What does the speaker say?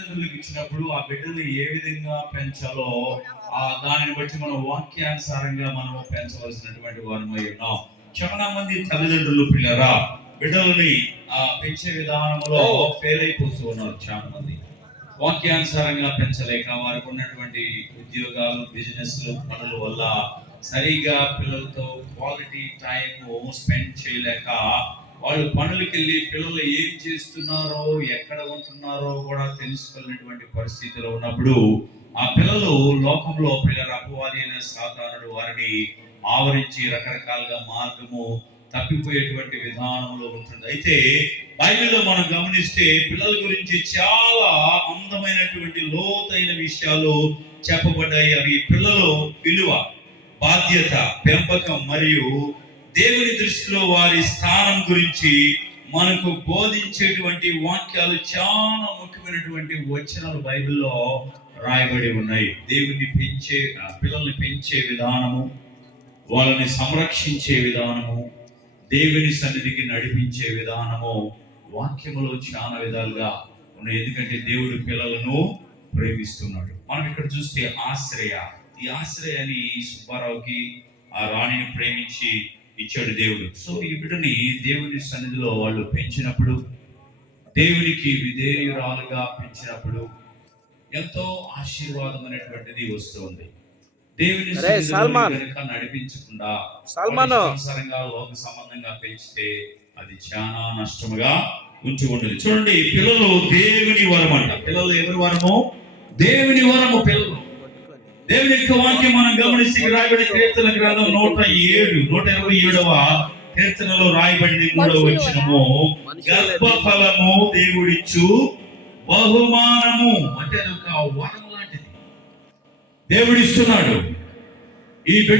తల్లిదండ్రులకు ఇచ్చినప్పుడు ఆ బిడ్డలు ఏ విధంగా పెంచాలో దానిని బట్టి మనం వాక్యానుసారంగా మనం పెంచవలసినటువంటి వారమై ఉన్నాం. చాలా మంది తల్లిదండ్రులు పిల్లరా బిడ్డలని పెంచే విధానంలో ఫెయిల్ అయిపోతూ ఉన్నారు. చాలా మంది వాక్యానుసారంగా పెంచలేక వారికి ఉన్నటువంటి ఉద్యోగాలు, బిజినెస్లు, పనుల వల్ల సరిగా పిల్లలతో క్వాలిటీ టైం స్పెండ్ చేయలేక వాళ్ళు పనులకి వెళ్ళి పిల్లలు ఏం చేస్తున్నారో ఎక్కడ ఉంటున్నారో కూడా తెలుసుకోలేనటువంటి పరిస్థితిలో ఉన్నప్పుడు ఆ పిల్లలు లోకంలో పిల్లల అపవాది అయిన సాతానుడు వారిని ఆవరించి రకరకాలుగా మార్గము తప్పిపోయేటువంటి విధానంలో ఉంటుంది. అయితే బైబిల్లో మనం గమనిస్తే పిల్లల గురించి చాలా అందమైనటువంటి లోతైన విషయాలు చెప్పబడ్డాయి. అవి పిల్లలు విలువ, బాధ్యత, పెంపకం మరియు దేవుని దృష్టిలో వారి స్థానం గురించి మనకు బోధించేటువంటి వాక్యాలు చాలా ముఖ్యమైనటువంటి వచనాలు బైబిల్లో రాయబడి ఉన్నాయి. దేవుని పిల్లల్ని పెంచే విధానము, వాళ్ళని సంరక్షించే విధానము, దేవుని సన్నిధికి నడిపించే విధానము వాక్యములో చాలా విధాలుగా ఉన్నాయి. ఎందుకంటే దేవుడు పిల్లలను ప్రేమిస్తున్నాడు. మనం ఇక్కడ చూస్తే ఆశ్రయ, ఈ ఆశ్రయాన్ని సుబ్బారావుకి ఆ రాణిని ప్రేమించి ఇచ్చాడు దేవుడు. సో ఈ బిడ్డని దేవుని సన్నిధిలో వాళ్ళు పెంచినప్పుడు, దేవునికి విధేయురాలుగా పెంచినప్పుడు ఎంతో ఆశీర్వాదం అనేటువంటిది వస్తుంది. దేవుని కనుక నడిపించకుండా లోక సంబంధంగా పెంచితే అది చాలా నష్టముగా ఉండదు. చూడండి, పిల్లలు దేవుని వరం అంట. పిల్లలు ఎవరి వరము? దేవుని వరము. పిల్లలు దేవుని యొక్క వాక్యం మనం గమనిస్తే రాయబడి కీర్తన గ్రంథం 127వ కీర్తనలో రాయబడింది 3వ వచనము, గర్భఫలము దేవుడిచ్చు బహుమానము. అంటే అది ఒక వరం లాంటిది దేవుడిస్తున్నాడు. ఈ బిడ్డ